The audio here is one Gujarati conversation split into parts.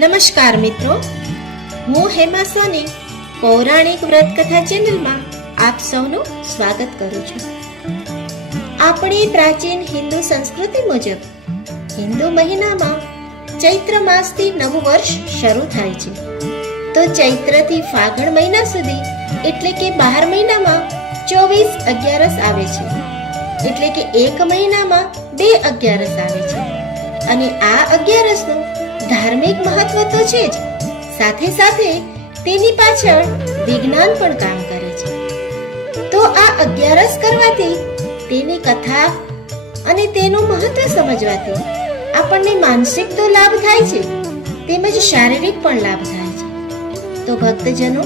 નમસ્કાર મિત્રો, હું હેમા સોની પૌરાણિક વ્રત કથા ચેનલમાં આપ સૌનું સ્વાગત કરું છું. આપણી પ્રાચીન હિન્દુ સંસ્કૃતિ મુજબ હિન્દુ મહિનામાં ચૈત્ર માસથી નવું વર્ષ શરૂ થાય છે. તો ચૈત્રથી ફાગણ મહિના સુધી એટલે કે 12 મહિનામાં 24 અગિયારસ આવે છે. એટલે કે એક મહિનામાં 2 અગિયારસ આવે છે. અને આ અગિયારસનું ધાર્મિક મહત્વ તો છે જ, સાથે સાથે તેની પાછળ વિજ્ઞાન પણ કામ કરે છે. તો આ અગિયારસ કરવાથી, તેની કથા અને તેનું મહત્વ સમજવાથી આપણને માનસિક તો લાભ થાય છે, તેમજ શારીરિક પણ લાભ થાય છે. તો ભક્તજનો,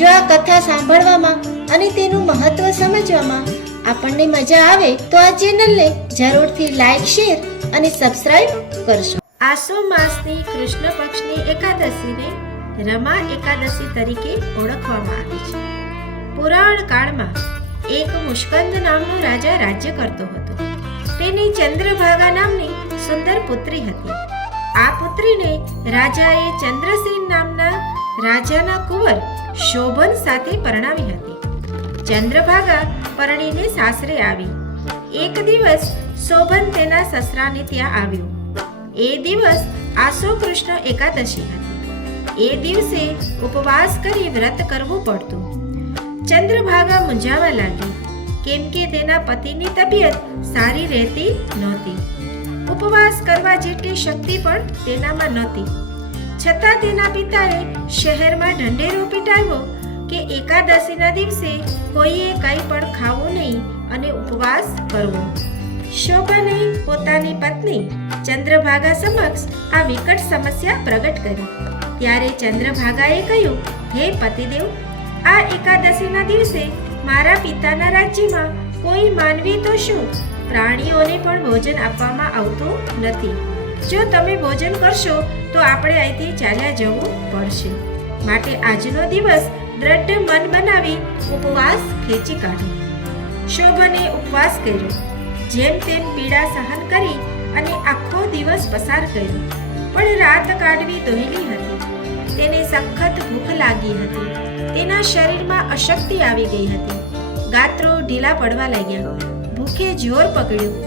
જો આ કથા સાંભળવામાં અને તેનું મહત્વ સમજવામાં આપણને મજા આવે તો આ ચેનલને જરૂરથી લાઈક, શેર અને સબસ્ક્રાઇબ કરશો. આસો માસની કૃષ્ણ પક્ષની એકાદશીને રમા એકાદશી તરીકે ઓળખવામાં આવે છે. પુરાણ કાળમાં એક મુષ્કંદ નામનો રાજા રાજ્ય કરતો હતો. તેની ચંદ્રભાગા નામની સુંદર પુત્રી હતી. આ પુત્રીને રાજાએ ચંદ્રસેન નામના રાજાના કુંવર શોભન સાથે પરણાવી હતી. ચંદ્રભાગા પરણીને સાસરે આવી. એક દિવસ શોભન તેના સસરાને ત્યાં આવ્યો. એ દિવસ આસો કૃષ્ણ એકાદશી હતી. એ દિવસે ઉપવાસ કરી વ્રત કરવું પડતું. ચંદ્રભાગા મૂંઝાવા લાગી, કેમ કે તેના પતિની તબિયત સારી રહેતી નહોતી. ઉપવાસ કરવા જેટલી શક્તિ પણ તેનામાં નહોતી. છતાં તેના પિતાએ શહેરમાં ઢંઢેરો પીટાવ્યો કે એકાદશીના દિવસે કોઈએ કંઈ પણ ખાવું નહીં અને ઉપવાસ કરવો. શોભને પોતાની પત્ની ચંદ્રભાગા સમક્ષ આ વિકટ સમસ્યા પ્રગટ કરી. ત્યારે ચંદ્રભાગાએ કહ્યું, હે પતિદેવ, આ એકાદશીના દિવસે મારા પિતાના રાજ્યમાં કોઈ માનવી તો શું, પ્રાણીઓને પણ ભોજન આપવામાં આવતું નથી. જો તમે ભોજન કરશો તો આપણે અહીંથી ચાલ્યા જવું પડશે. માટે આજનો દિવસ દ્રઢ મન બનાવી ઉપવાસ ખેંચી કાઢો. શોભને ઉપવાસ કર્યો. જેમ તેમ પીડા સહન કરી અને આખો દિવસ પસાર કર્યો. પણ રાત કાઢવી દોહલી હતી. તેને સખત ભૂખ લાગી હતી. તેના શરીરમાં અશક્તિ આવી ગઈ હતી. ગાત્રો ઢીલા પડવા લાગ્યા. ભૂખે જોર પકડ્યું.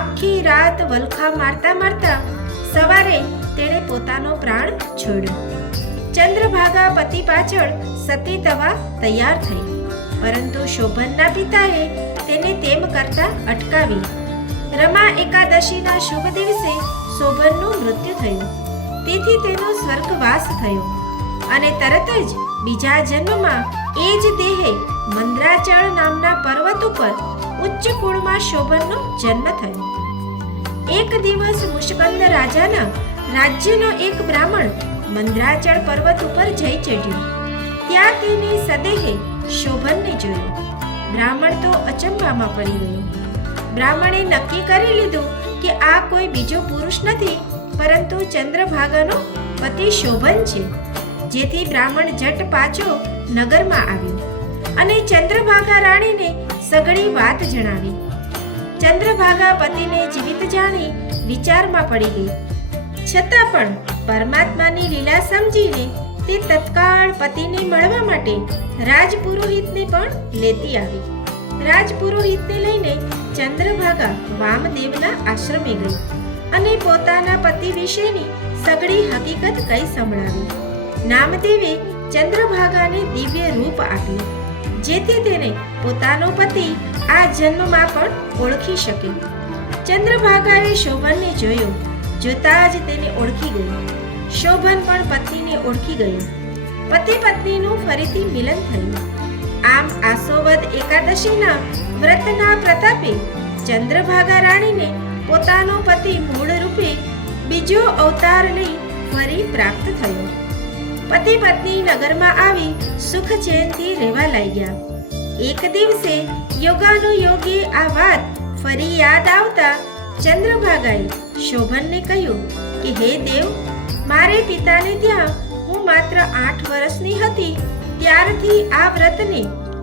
આખી રાત વલખા મારતા મારતા સવારે તેણે પોતાનો પ્રાણ છોડ્યો. ચંદ્રભાગા પતિ પાછળ સતી થવા તૈયાર થઈ, પરંતુ શોભનના પિતાએ તેને તેમ કરતા અટકાવી. રમા એકાદશીના શુભ દિવસે શોભનનું મૃત્યુ થયું. તેથી તેનો સ્વર્ગવાસ થયો અને તરત જ બીજા જન્મમાં એ જ દેહે મંદ્રાચળ નામના પર્વત ઉપર ઉચ્ચ કુળમાં શોભનનો જન્મ થયો. એક દિવસ મુષ્કંદ રાજાના રાજ્યનો એક બ્રાહ્મણ મંદ્રાચળ પર્વત ઉપર જઈ ચડ્યો. ત્યાં તેને સદેહે શોભનને જોયો. બ્રાહ્મણ તો અચંબામાં પડી ગયો. બ્રાહ્મણે નક્કી કરી લીધું કે આ કોઈ બીજો પુરુષ નથી, પરંતુ ચંદ્રભાગાનો પતિ શોભન છે. જેથી બ્રાહ્મણ જટ પાછો નગરમાં આવ્યો અને ચંદ્રભાગા રાણીને સઘળી વાત જણાવી. ચંદ્રભાગા પતિને જીવિત જાણી વિચારમાં પડી ગઈ. છતાં પણ પરમાત્માની લીલા સમજીને તે તત્કાળ પતિને મળવા માટે રાજપુરોહિતને પણ લેતી આવી. રાજપુરોહિતને લઈને ચંદ્રભાગા વામદેવના આશ્રમે ગઈ અને પોતાના પતિ વિશેની સઘળી હકીકત કહી સંભળાવી. નામદેવે ચંદ્રભાગાને દિવ્ય રૂપ આપ્યું, જેથી તેને પોતાનો પતિ આ જન્મમાં પણ ઓળખી શકે. ચંદ્રભાગાએ શોભનને જોયો. જોતા જ તેને ઓળખી ગયો. શોભન પણ પત્નીને ઓળખી ગયો. પતિ પત્નીનું ફરીથી મિલન થયું. આમ આસોવદ એકાદશીના વ્રતના પ્રતાપે ચંદ્રભાગા રાણીને પોતાનો પતિ મૂળ રૂપે બીજો અવતાર લઈ ફરી પ્રાપ્ત થયો. પતિ પત્ની નગરમાં આવી સુખ ચેનથી રહેવા લાગ્યા. એક દિવસે યોગાનુયોગી આ વાત ફરી યાદ આવતા ચંદ્રભાગાએ શોભનને કહ્યું કે હે દેવ, મારે પિતાને ત્યાં હું માત્ર 8 વર્ષની હતી ત્યારથી આ વ્રતને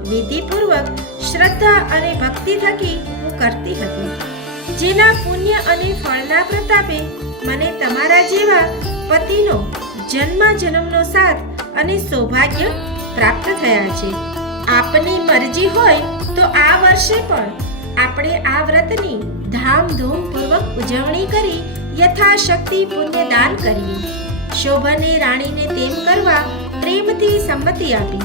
વિધિપૂર્વક શ્રદ્ધા અને ભક્તિ થકી હું કરતી હતી. જેના પુણ્ય અને ફળના પ્રતાપે મને તમારા જેવા પતિનો જન્મ જન્મનો સાથ અને સૌભાગ્ય પ્રાપ્ત થયા છે. આપની મરજી હોય તો આ વર્ષે પણ આપણે આ વ્રતની ધામધૂમપૂર્વક ઉજવણી કરી યથાશક્તિ પુણ્યદાન કરીએ. શોભાને રાણીને તેમ કરવા પ્રેમથી સંમતિ આપી.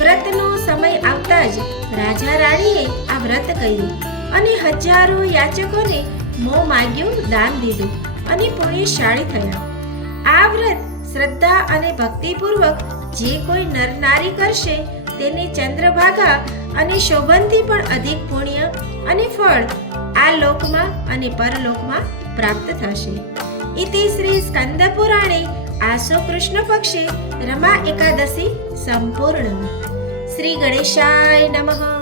વ્રતનો સમય આવતા જ રાજા રાણીએ આ વ્રત કર્યું અને હજારો યાચકોને મોં માગ્યું દાન દીધું અને પુણ્યશાળી થયા. આ વ્રત શ્રદ્ધા અને ભક્તિપૂર્વક જે કોઈ નર નારી કરશે તેને ચંદ્રભાગા અને શોભનથી પણ અધિક પુણ્ય અને ફળ આ લોકમાં અને પરલોકમાં પ્રાપ્ત થશે. ઇતિ શ્રી સ્કંદ પુરાણે આસો કૃષ્ણ પક્ષે રમા એકાદશી સંપૂર્ણ. શ્રી ગણેશાય નમઃ.